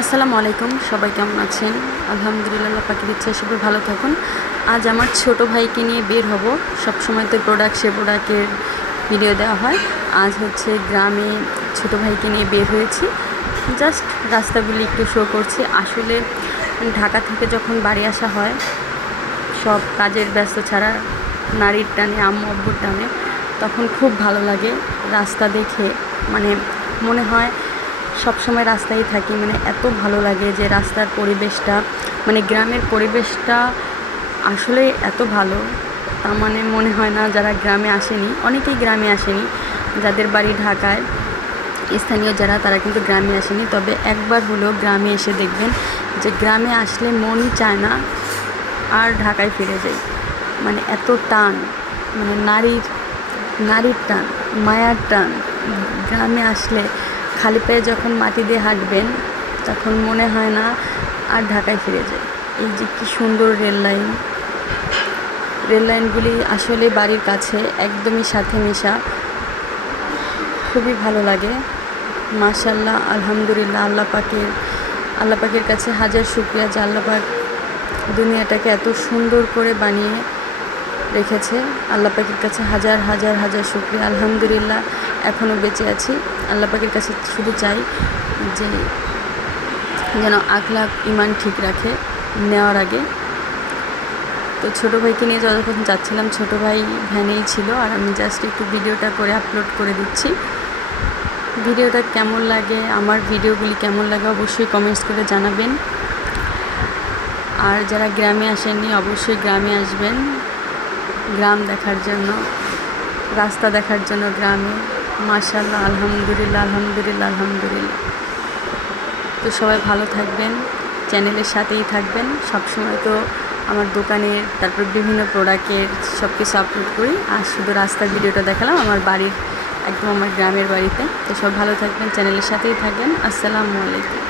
আসসালামু আলাইকুম, সবাই কেমন আছেন? আলহামদুলিল্লাহ পাখির ইচ্ছা সবাই ভালো থাকুন। আজ আমার ছোট ভাইকে নিয়ে বের হব। সবসময় তো প্রোডাক্ট সে প্রোডাক্টের ভিডিও দেওয়া হয়। আজ হচ্ছে গ্রামে ছোট ভাইকে নিয়ে বের হয়েছি। জাস্ট রাস্তাগুলি একটু শো করছি। আসলে ঢাকা থেকে যখন বাড়ি আসা হয়, সব কাজের ব্যস্ত ছাড়া নারীর টানে, আম্মু টানে, তখন খুব ভালো লাগে রাস্তা দেখে। মানে মনে হয় সব সময় রাস্তায় থাকি মানে এত ভালো লাগে যে রাস্তার পরিবেশটা মানে গ্রামের পরিবেশটা আসলে এত ভালো। তা মানে মনে হয় না যারা গ্রামে আসেনি, অনেকেই গ্রামে আসেনি, যাদের বাড়ি ঢাকায়, স্থানীয় যারা, তারা কিন্তু গ্রামে আসেনি। তবে একবার হলেও গ্রামে এসে দেখবেন যে গ্রামে আসলে মনই চায় না আর ঢাকায় ফিরে যাই। মানে এত টান মানে নারীর নারীর টান, মায়ার টান, গ্রামে আসলে খালি পায়ে যখন মাটি দিয়ে হাঁটবেন, তখন মনে হয় না আর ঢাকায় ফিরে যায়। এই যে কি সুন্দর রেল লাইন। রেল লাইনগুলি আসলে বাড়ির কাছে একদমই সাথে মেশা। খুবই ভালো লাগে। মাশাল্লাহ আলহামদুলিল্লাহ, আল্লাহ পাকের আল্লাহ পাকের কাছে হাজার শুক্রিয়া যে আল্লাহ পাক দুনিয়াটাকে এত সুন্দর করে বানিয়ে রেখেছে। আল্লাহ পাকের কাছে হাজার হাজার হাজার শুক্রিয়া। আলহামদুলিল্লাহ এখনও বেঁচে আছি। আল্লাহ পাকের কাছে শুধু চাই যে যেন আখলাখ ইমান ঠিক রাখে নেওয়ার আগে। তো ছোটো ভাইকে নিয়ে যতক্ষণ যাচ্ছিলাম, ছোটো ভাই ভ্যানেই ছিল আর আমি জাস্ট একটু ভিডিওটা করে আপলোড করে দিচ্ছি। ভিডিওটা কেমন লাগে, আমার ভিডিওগুলি কেমন লাগে অবশ্যই কমেন্টস করে জানাবেন। আর যারা গ্রামে আসেননি, অবশ্যই গ্রামে আসবেন। গ্রাম দেখার জন্য, রাস্তা দেখার জন্য গ্রামে। মাশাল্লাহ আলহামদুলিল্লাহ আলহামদুলিল্লাহ আলহামদুলিল্লাহ। তো সবাই ভালো থাকবেন, চ্যানেলের সাথেই থাকবেন। সবসময় তো আমার দোকানের তারপর বিভিন্ন প্রোডাক্টের সব কিছু আপলোড করি। আর শুধু রাস্তার ভিডিওটা দেখালাম, আমার বাড়ির, একদম আমার গ্রামের বাড়িতে। তো সব ভালো থাকবেন, চ্যানেলের সাথেই থাকবেন। আসসালামু আলাইকুম।